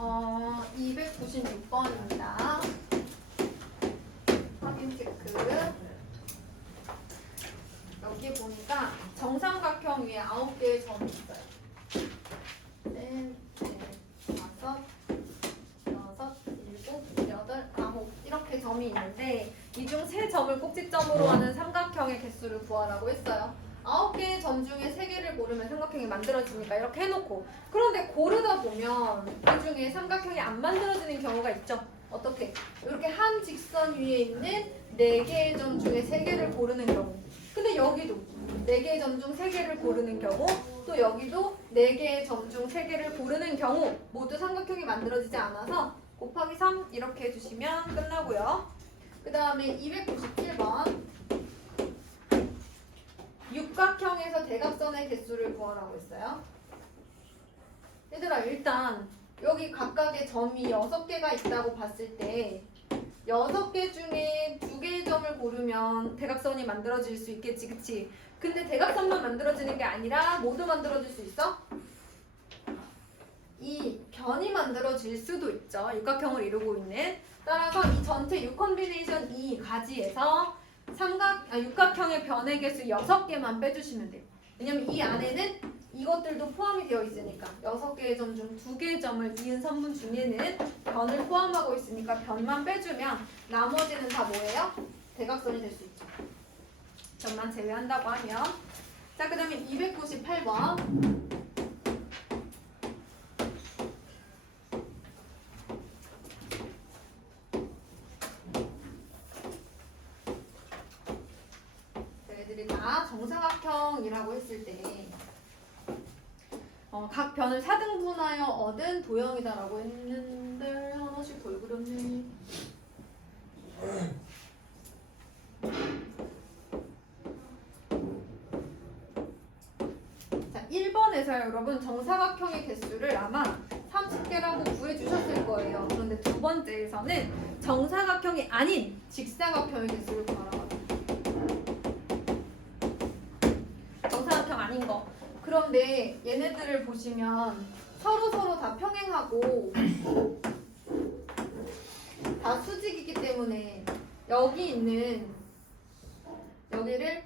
296번입니다. 확인 체크. 여기 보니까 정삼각형 위에 9개의 점이 있어요. 넷, 다섯, 여섯, 일곱, 여덟, 아홉 이렇게 점이 있는데 이 중 3점을 꼭지점으로 하는 삼각형의 개수를 구하라고 했어요. 9개의 점 중에 3개를 고르면 삼각형이 만들어지니까 이렇게 해놓고, 그런데 고르다 보면 그 중에 삼각형이 안 만들어지는 경우가 있죠. 어떻게? 이렇게 한 직선 위에 있는 4개의 점 중에 3개를 고르는 경우, 근데 여기도 4개의 점 중 3개를 고르는 경우, 또 여기도 4개의 점 중 3개를 고르는 경우 모두 삼각형이 만들어지지 않아서 곱하기 3 이렇게 해주시면 끝나고요. 그 다음에 297번 육각형에서 대각선의 개수를 구하라고 했어요. 얘들아, 일단 여기 각각의 점이 6개가 있다고 봤을 때 6개 중에 2개의 점을 고르면 대각선이 만들어질 수 있겠지, 그치? 근데 대각선만 만들어지는 게 아니라 뭐도 만들어질 수 있어? 이 변이 만들어질 수도 있죠. 육각형을 이루고 있는. 따라서 이 전체 6콤비네이션 이 가지에서 육각형의 변의 개수 6개만 빼주시면 돼요. 왜냐면 이 안에는 이것들도 포함이 되어 있으니까 6개의 점 중 2개의 점을 이은 선분 중에는 변을 포함하고 있으니까 변만 빼주면 나머지는 다 뭐예요? 대각선이 될 수 있죠. 변만 제외한다고 하면. 자, 그 다음에 298번 애들이 다 정사각형이라고 했을 때 각 변을 4등분하여 얻은 도형이다라고 했는데 하나씩 덜 그렸네. 자, 1번에서 여러분 정사각형의 개수를 아마 30개라고 구해주셨을 거예요. 그런데 두 번째에서는 정사각형이 아닌 직사각형의 개수를 구하라고 합니다. 정사각형 아닌 거. 그런데 얘네들을 보시면 서로 다 평행하고 다 수직이기 때문에 여기 있는 여기를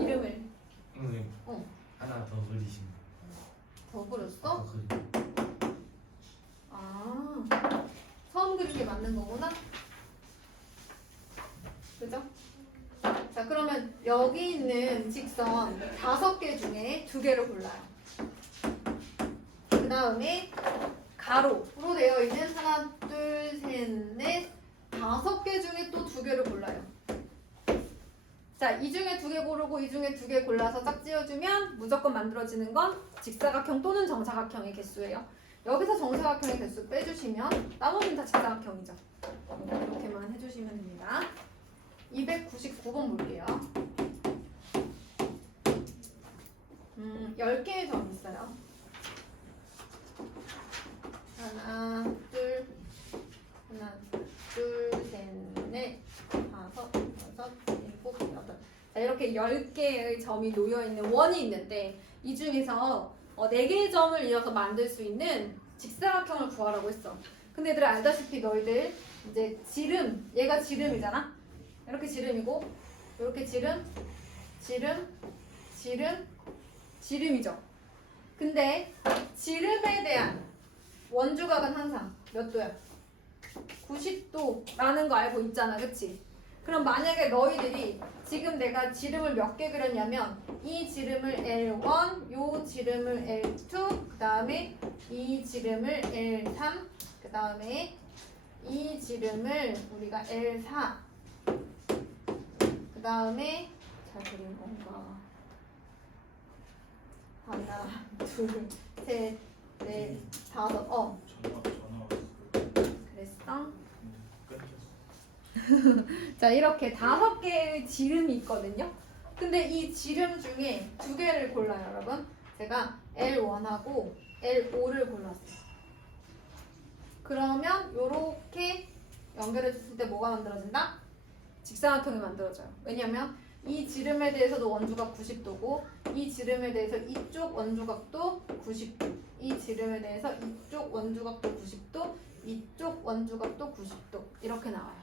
이름을 하나 더 그리시면 더 그렸어? 더 그리. 아, 처음 그린 게 맞는 거구나? 그죠? 자, 그러면 여기 있는 직선 5개 중에 2개를 골라요. 그 다음에 가로로 되어 있는 하나, 둘, 셋, 넷, 5개 중에 또 2개를 골라요. 자, 이 중에 2개 고르고 이 중에 2개 골라서 짝 지어주면 무조건 만들어지는 건 직사각형 또는 정사각형의 개수예요. 여기서 정사각형의 개수 빼주시면 나머지는 다 직사각형이죠. 이렇게만 해주시면 됩니다. 299번 볼게요. 10개의 점이 있어요. 하나, 둘, 셋, 넷, 다섯, 여섯, 일곱, 여덟. 자, 이렇게 10개의 점이 놓여있는 원이 있는데 이 중에서 4개의 점을 이어서 만들 수 있는 직사각형을 구하라고 했어. 근데 얘들아, 알다시피 너희들 이제 지름, 얘가 지름이잖아? 이렇게 지름이고 이렇게 지름이죠. 근데 지름에 대한 원주각은 항상 몇 도야? 90도라는 거 알고 있잖아, 그치? 그럼 만약에 너희들이 지금 내가 지름을 몇 개 그렸냐면 이 지름을 L1, 요 지름을 L2, 그 다음에 이 지름을 L3, 그 다음에 이 지름을 우리가 L4, 그 다음에 잘 그린 건가? 하나, 둘, 셋, 넷, 다섯. 전화 그랬어? 끊겼어. 자, 이렇게 5개의 지름이 있거든요. 근데 이 지름 중에 2개를 골라요, 여러분. 제가 L1하고 L5를 골랐어요. 그러면 요렇게 연결해 줬을 때 뭐가 만들어진다? 직사각형이 만들어져요. 왜냐면 이 지름에 대해서도 원주각 90도고 이 지름에 대해서 이쪽 원주각도 90도 이 지름에 대해서 이쪽 원주각도 90도 이쪽 원주각도 90도 이렇게 나와요.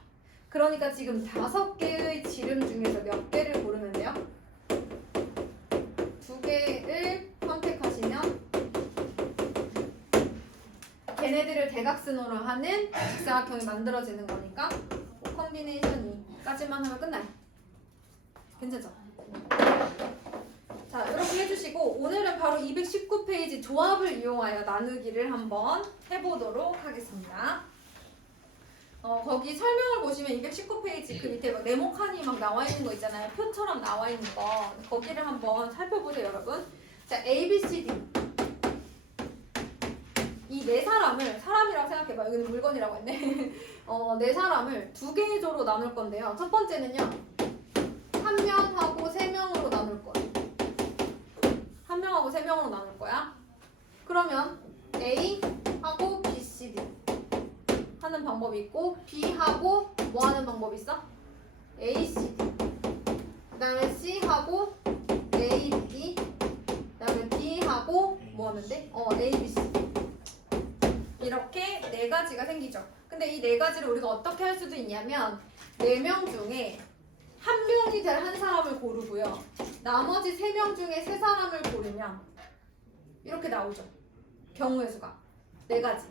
그러니까 지금 5개의 지름 중에서 몇 개를 고르면 돼요? 2개를 선택하시면 걔네들을 대각선으로 하는 직사각형이 만들어지는 거니까 콤비네이션 2까지만 하면 끝나요. 괜찮죠? 자, 이렇게 해주시고 오늘은 바로 219페이지 조합을 이용하여 나누기를 한번 해보도록 하겠습니다. 거기 설명을 보시면 219페이지 그 밑에 막 네모칸이 막 나와 있는 거 있잖아요. 표처럼 나와 있는 거. 거기를 한번 살펴보세요, 여러분. 자, A, B, C, D. 이 네 사람이라고 생각해봐. 여기는 물건이라고 했네. 네 사람을 2개의 조로 나눌 건데요. 첫 번째는요. 1명하고 3명으로 나눌 거예요. 1명하고 3명으로 나눌 거야. 그러면 A하고 B, C, D 하는 방법이 있고 B하고 뭐 하는 방법이 있어? A, C, D 그 다음에 C하고 A, B 그 다음에 D하고 뭐 하면 돼? A, B, C 이렇게 4가지가 생기죠. 근데 이 4가지를 우리가 어떻게 할 수도 있냐면 4명 중에 1명이 될 한 사람을 고르고요. 나머지 3명 중에 3사람을 고르면 이렇게 나오죠. 경우의 수가 4가지.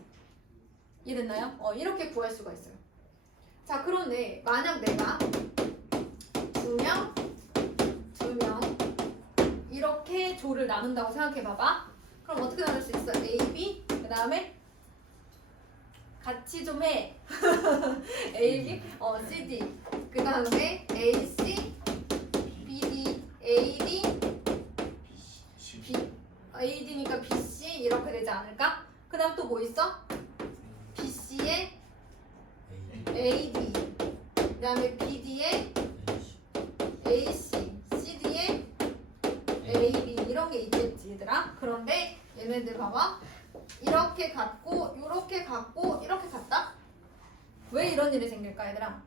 이해됐나요? 이렇게 구할 수가 있어요. 자, 그런데 만약 내가 2명 이렇게 조를 나눈다고 생각해봐봐. 그럼 어떻게 나눌 수 있어? A, B 그 다음에 같이 좀 해. A, B, C, D 그 다음에 A, C, B, D, A, D, B, A, D니까 B, C 이렇게 되지 않을까? 그 다음 또 뭐 있어? B, C에 A, D 그 다음에 B, D에 A, C, C, D에 A, B 이런 게 있겠지 얘들아. 그런데 얘네들 봐봐. 이렇게 같고 이렇게 같고 이렇게 같다? 왜 이런 일이 생길까 얘들아?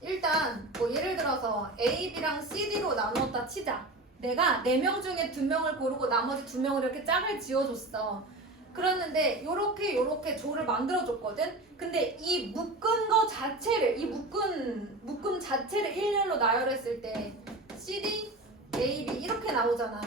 일단 뭐 예를 들어서 A, B랑 C, D로 나누었다 치자. 내가 4명 중에 2명을 고르고 나머지 2명을 이렇게 짝을 지어줬어. 그랬는데 요렇게 조를 만들어줬거든? 근데 이 묶은 거 자체를 이 묶음 자체를 일렬로 나열했을 때 CD, A, B 이렇게 나오잖아.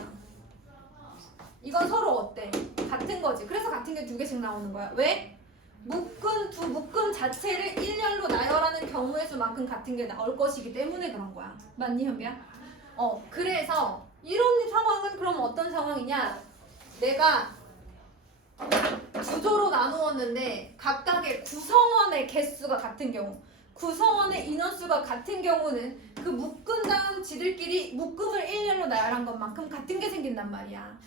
이건 서로 어때? 같은 거지. 그래서 같은 게 2개씩 나오는 거야. 왜? 묶음 자체를 일렬로 나열하는 경우의 수만큼 같은 게 나올 것이기 때문에 그런 거야. 맞니, 현비야? 그래서 이런 상황은 그럼 어떤 상황이냐? 내가 2조로 나누었는데 각각의 구성원의 개수가 같은 경우, 구성원의 인원수가 같은 경우는 그 묶은 다음 지들끼리 묶음을 일렬로 나열한 것만큼 같은 게 생긴단 말이야.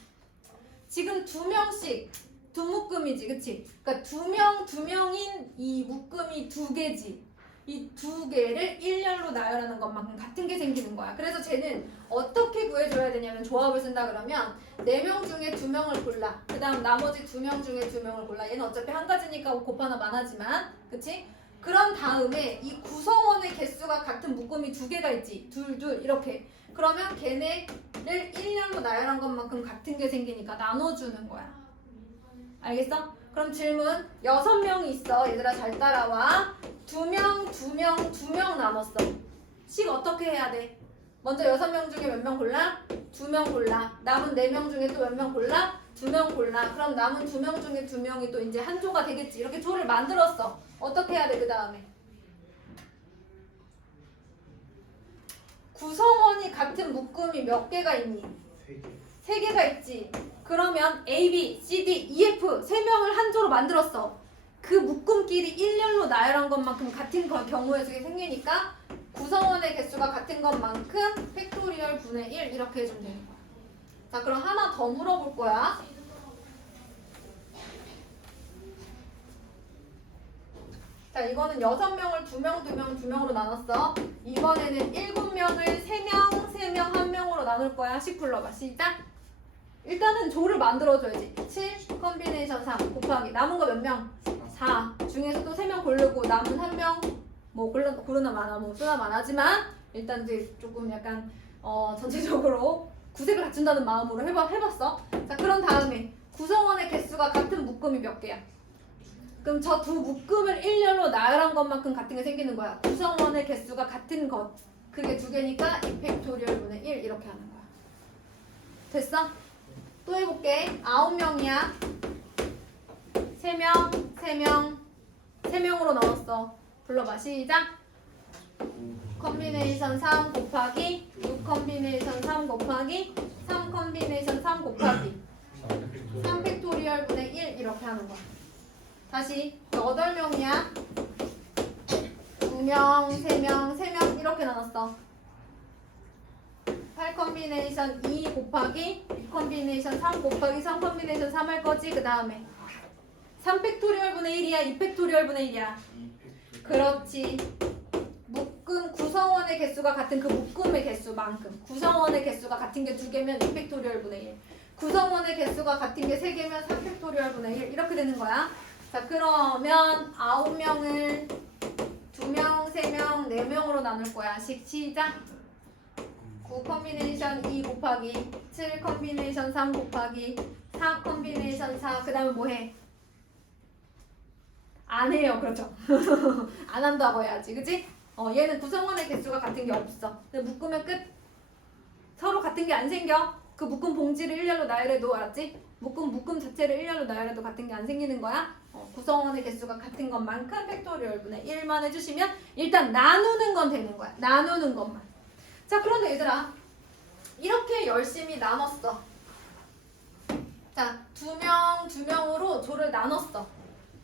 지금 2명씩 두 묶음이지, 그치? 그러니까 2명인 이 묶음이 2개지. 이 2개를 일렬로 나열하는 것만큼 같은 게 생기는 거야. 그래서 쟤는 어떻게 구해줘야 되냐면 조합을 쓴다 그러면 4명 중에 2명을 골라. 그 다음 나머지 2명 중에 2명을 골라. 얘는 어차피 한 가지니까 곱하나 많아지만, 그치? 그런 다음에 이 구성원의 개수가 같은 묶음이 2개가 있지. 둘 이렇게. 그러면 걔네를 일렬로 나열한 것만큼 같은 게 생기니까 나눠주는 거야. 알겠어? 그럼 질문 6명이 있어. 얘들아 잘 따라와. 2명 남았어. 식 어떻게 해야 돼? 먼저 6명 중에 몇 명 골라? 2명 골라. 남은 4명 중에 또 몇 명 골라? 2명 골라. 그럼 남은 2명 중에 2명이 또 이제 한 조가 되겠지. 이렇게 조를 만들었어. 어떻게 해야 돼 그 다음에? 구성원이 같은 묶음이 몇 개가 있니? 3개가 있지. 그러면 A, B, C, D, E, F 3명을 한 조로 만들었어. 그 묶음끼리 일렬로 나열한 것만큼 같은 경우의 수가 생기니까 구성원의 개수가 같은 것만큼 팩토리얼 분의 1 이렇게 해주면 되는 거야. 자, 그럼 하나 더 물어볼 거야. 자, 이거는 6명을 2명으로 나눴어. 이번에는 7명을 3명, 1명으로 나눌 거야. 식 불러봐. 시작. 일단은 조를 만들어줘야지. 7 컴비네이션 3 곱하기 남은 거 몇 명? 4 중에서 또 3명 고르고 남은 1명 뭐 고르나 많아 뭐 쓰나 많아지만 일단 이제 조금 약간 전체적으로 구색을 갖춘다는 마음으로 해봤어. 자, 그런 다음에 구성원의 개수가 같은 묶음이 몇 개야? 그럼 저 두 묶음을 일렬로 나열한 것만큼 같은 게 생기는 거야. 구성원의 개수가 같은 것. 그게 두 개니까 2팩토리얼분의 1 이렇게 하는 거야. 됐어? 또 해볼게. 9명이야. 3명, 3명, 3명으로 넣었어. 불러봐. 시작. 컨비네이션 3 곱하기 6 컨비네이션 3 곱하기 3 컨비네이션 3 곱하기 3 팩토리얼 분의 1 이렇게 하는 거야. 다시 8명이야. 2명, 3명, 3명 이렇게 나눴어. 8 컨비네이션 2 곱하기 2 컨비네이션 3 곱하기 3 컨비네이션 3 할 거지. 그 다음에 3 팩토리얼 분의 1이야 2 팩토리얼 분의 1이야. 그렇지. 묶음 구성원의 개수가 같은 그 묶음의 개수만큼. 구성원의 개수가 같은 게 2개면 2 팩토리얼 분의 1. 구성원의 개수가 같은 게 3개면 3 팩토리얼 분의 1 이렇게 되는 거야. 자, 그러면 9명을 2명, 3명, 4명으로 나눌 거야. 시작. 9 컨비네이션 2 곱하기 7 컨비네이션 3 곱하기 4 컨비네이션 4. 그 다음에 뭐 해? 안 해요. 그렇죠. 안 한다고 해야지. 그치? 얘는 구성원의 개수가 같은 게 없어. 근데 묶으면 끝. 서로 같은 게 안 생겨. 그 묶음 봉지를 일렬로 나열해도 알았지? 묶음 자체를 일렬로 나열해도 같은 게 안 생기는 거야. 구성원의 개수가 같은 것만큼 팩토리얼 분의 1만 해주시면 일단 나누는 건 되는 거야. 나누는 것만. 자, 그런데 얘들아 이렇게 열심히 나눴어. 자, 2명으로 조를 나눴어.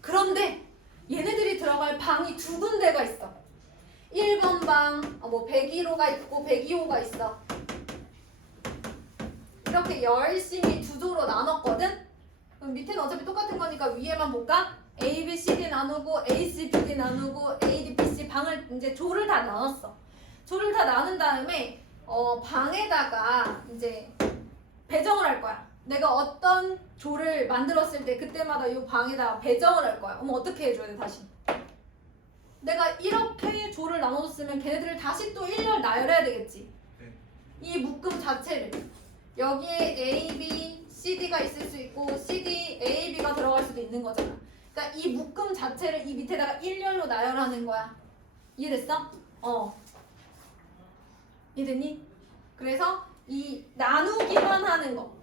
그런데 얘네들이 들어갈 방이 2군데가 있어. 1번 방, 101호가 있고 102호가 있어. 이렇게 열심히 2조로 나눴거든? 그럼 밑에는 어차피 똑같은 거니까 위에만 볼까? A, B, C, D 나누고 A, C, B, D 나누고 A, D, B, C 방을 이제 조를 다 나눴어. 조를 다 나눈 다음에 방에다가 이제 배정을 할 거야. 내가 어떤 조를 만들었을 때 그때마다 이 방에다가 배정을 할 거야. 그럼 어떻게 해줘야 돼 다시? 내가 이렇게 조를 나눠줬으면 걔네들을 다시 또 일렬 나열해야 되겠지. 네. 이 묶음 자체를 여기에 A, B, C, D가 있을 수 있고 C, D, A, B가 들어갈 수도 있는 거잖아. 그러니까 이 묶음 자체를 이 밑에다가 일렬로 나열하는 거야. 이해됐어? 이해됐니? 그래서 이 나누기만 하는 거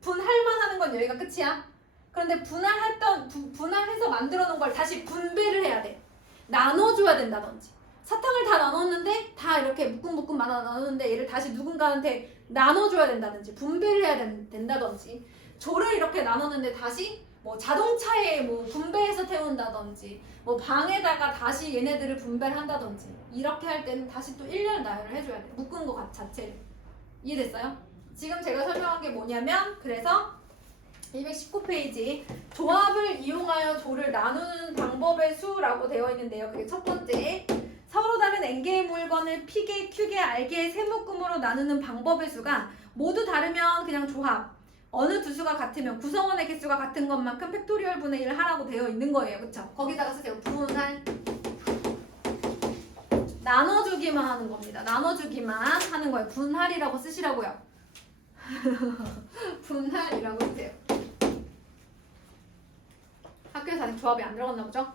분할만 하는 건 여기가 끝이야. 그런데 분할해서 만들어 놓은 걸 다시 분배를 해야 돼. 나눠줘야 된다든지. 사탕을 다 나눴는데 다 이렇게 묶음 나눴는데 얘를 다시 누군가한테 나눠줘야 된다든지 분배를 해야 된다든지 조를 이렇게 나눴는데 다시 뭐 자동차에 뭐 분배해서 태운다든지 뭐 방에다가 다시 얘네들을 분배를 한다든지 이렇게 할 때는 다시 또 일렬 나열을 해줘야 돼. 묶은 거 자체를. 이해됐어요? 지금 제가 설명한 게 뭐냐면 그래서 219페이지 조합을 이용하여 조를 나누는 방법의 수라고 되어 있는데요. 그게 첫 번째 서로 다른 n개의 물건을 p개, q개, r개의 세 묶음으로 나누는 방법의 수가 모두 다르면 그냥 조합 어느 두 수가 같으면 구성원의 개수가 같은 것만큼 팩토리얼 분의 1을 하라고 되어 있는 거예요. 그쵸? 거기다가 쓰세요. 분할 나눠주기만 하는 겁니다. 나눠주기만 하는 거예요. 분할이라고 쓰시라고요. 분할이라고 쓰세요. 학교에서 아직 조합이 안 들어갔나 보죠?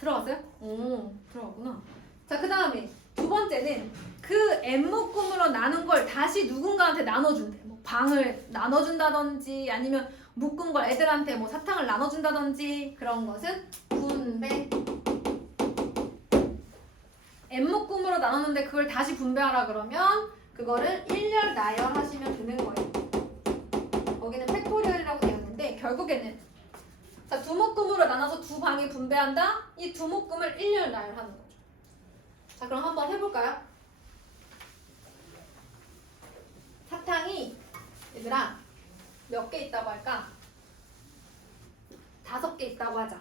들어갔어요? 오, 들어갔구나. 자, 그 다음에 두 번째는 그 n묶음으로 나눈 걸 다시 누군가한테 나눠준대. 뭐 방을 나눠준다든지 아니면 묶은 걸 애들한테 뭐 사탕을 나눠준다든지 그런 것은 분배. n묶음으로 나눴는데 그걸 다시 분배하라 그러면 그거를 일렬 나열하시면 되는 거예요. 거기는 팩토리얼이라고 되어 있는데 결국에는 자, 두 묶음으로 나눠서 두 방에 분배한다? 이 두 묶음을 일렬 나열하는 거죠. 자, 그럼 한번 해볼까요? 사탕이 얘들아 몇 개 있다고 할까? 5개 있다고 하자.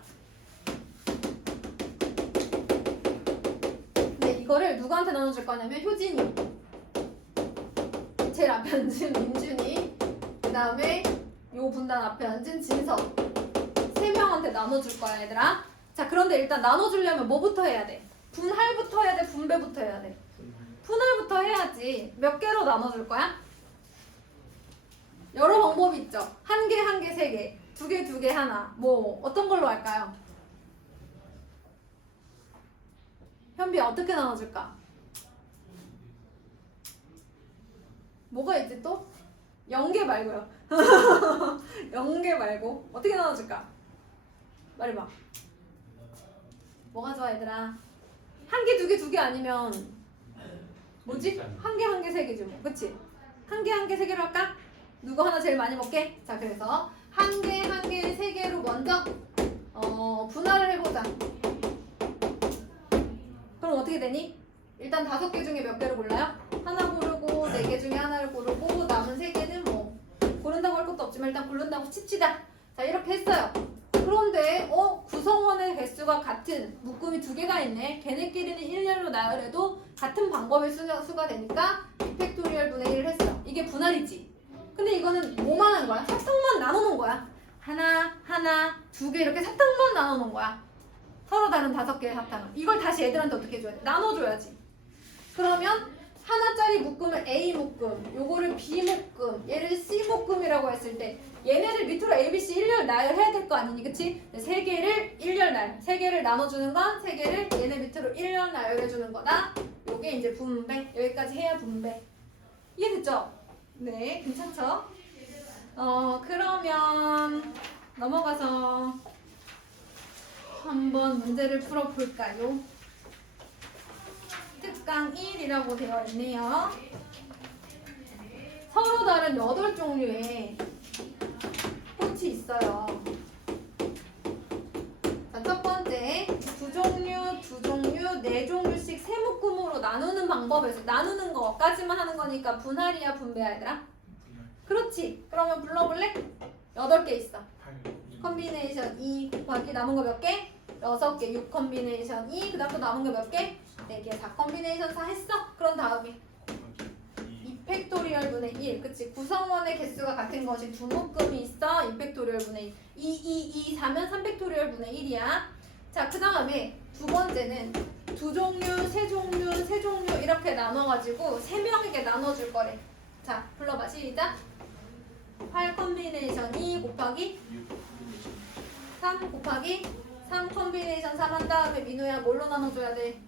근데 이거를 누구한테 나눠줄 거냐면 효진이, 제일 앞에 앉은 민준이, 그 다음에 요 분단 앞에 앉은 진석 3명한테 나눠줄 거야 얘들아. 자, 그런데 일단 나눠주려면 뭐부터 해야 돼? 분할부터 해야 돼? 분배부터 해야 돼? 분할부터 해야지. 몇 개로 나눠줄 거야? 여러 방법이 있죠. 한 개, 한 개, 세 개, 두 개, 두 개, 하나. 뭐 어떤 걸로 할까요? 현비 어떻게 나눠줄까? 뭐가 있지 또? 0개 말고요. 0개 말고 어떻게 나눠줄까? 말해봐. 뭐가 좋아 얘들아? 한 개, 두 개, 두 개 아니면 뭐지? 한 개, 한 개, 세 개지 뭐. 그치? 한 개, 한 개, 세 개로 할까? 누구 하나 제일 많이 먹게? 자, 그래서 한 개, 한 개, 세 개로 먼저 분할을 해보자. 그럼 어떻게 되니? 일단 5개 중에 몇 개를 골라요? 하나 고르고 4개 중에 하나를 고르고 남은 3개는 뭐 고른다고 할 것도 없지만 일단 고른다고 칩시다. 자, 이렇게 했어요. 그런데 구성원의 개수가 같은 묶음이 2개가 있네. 걔네끼리는 일렬로 나열해도 같은 방법의 수가 되니까 2팩토리얼 분의 1을 했어요. 이게 분할이지. 근데 이거는 뭐만 한 거야? 사탕만 나눠놓은 거야. 하나, 하나, 2개 이렇게 사탕만 나눠놓은 거야. 서로 다른 5개의 사탕을. 이걸 다시 애들한테 어떻게 해줘야 돼? 나눠줘야지. 그러면 하나짜리 묶음을 A 묶음, 요거를 B 묶음, 얘를 C 묶음이라고 했을 때 얘네들 밑으로 A, B, C 일렬 나열해야 될 거 아니니, 그치? 3개를 일렬 나열, 3개를 나눠주는 건 3개를 얘네 밑으로 일렬 나열해주는 거다. 요게 이제 분배, 여기까지 해야 분배. 이해됐죠? 네, 괜찮죠? 그러면 넘어가서 한번 문제를 풀어볼까요? 특강 1이라고 되어 있네요. 서로 다른 8종류의 꽃이 있어요. 자, 첫 번째, 2종류, 2종류, 4종류씩 세 묶음으로 나누는 방법에서 나누는 거까지만 하는 거니까 분할이야, 분배야, 얘들아? 그렇지. 그러면 불러볼래? 8개 있어. 컨비네이션 2 곱하기 남은 거 몇 개? 6개. 6 컨비네이션 2. 그 다음 또 남은 거 몇 개? 4개. 4 컨비네이션 4 했어? 그런 다음에 2팩토리얼 분의 1. 그치? 구성원의 개수가 같은 것이 두 묶음이 있어. 2팩토리얼 분의 1. 4면 3팩토리얼 분의 1이야. 자, 그 다음에 두 번째는 2종류, 3종류, 3종류 이렇게 나눠가지고 3명에게 나눠줄 거래. 자, 불러봐. 시작. 8 컨비네이션 2 곱하기 3 곱하기 3 컨비네이션 3 한 다음에 민우야 뭘로 나눠줘야 돼?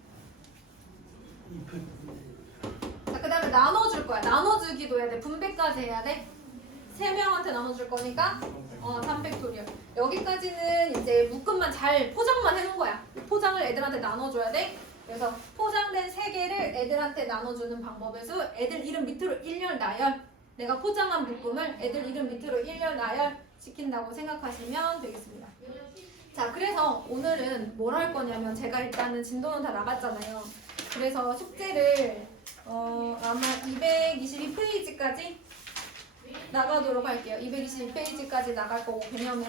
자, 그 다음에 나눠줄 거야. 나눠주기도 해야 돼. 분배까지 해야 돼. 3명한테 나눠줄 거니까 3팩토리얼. 여기까지는 이제 묶음만 잘 포장만 해놓은 거야. 포장을 애들한테 나눠줘야 돼. 그래서 포장된 3개를 애들한테 나눠주는 방법에서 애들 이름 밑으로 일렬 나열. 내가 포장한 묶음을 애들 이름 밑으로 일렬 나열 시킨다고 생각하시면 되겠습니다. 자, 그래서 오늘은 뭘 할 거냐면 제가 일단은 진도는 다 나갔잖아요. 그래서 숙제를 아마 222페이지까지 나가도록 할게요. 222페이지까지 나갈 거고 개념은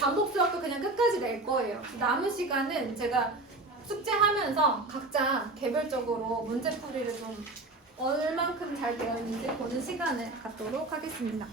반복 수학도 그냥 끝까지 낼 거예요. 남은 시간은 제가 숙제하면서 각자 개별적으로 문제풀이를 좀 얼만큼 잘 되어 있는지 보는 시간을 갖도록 하겠습니다.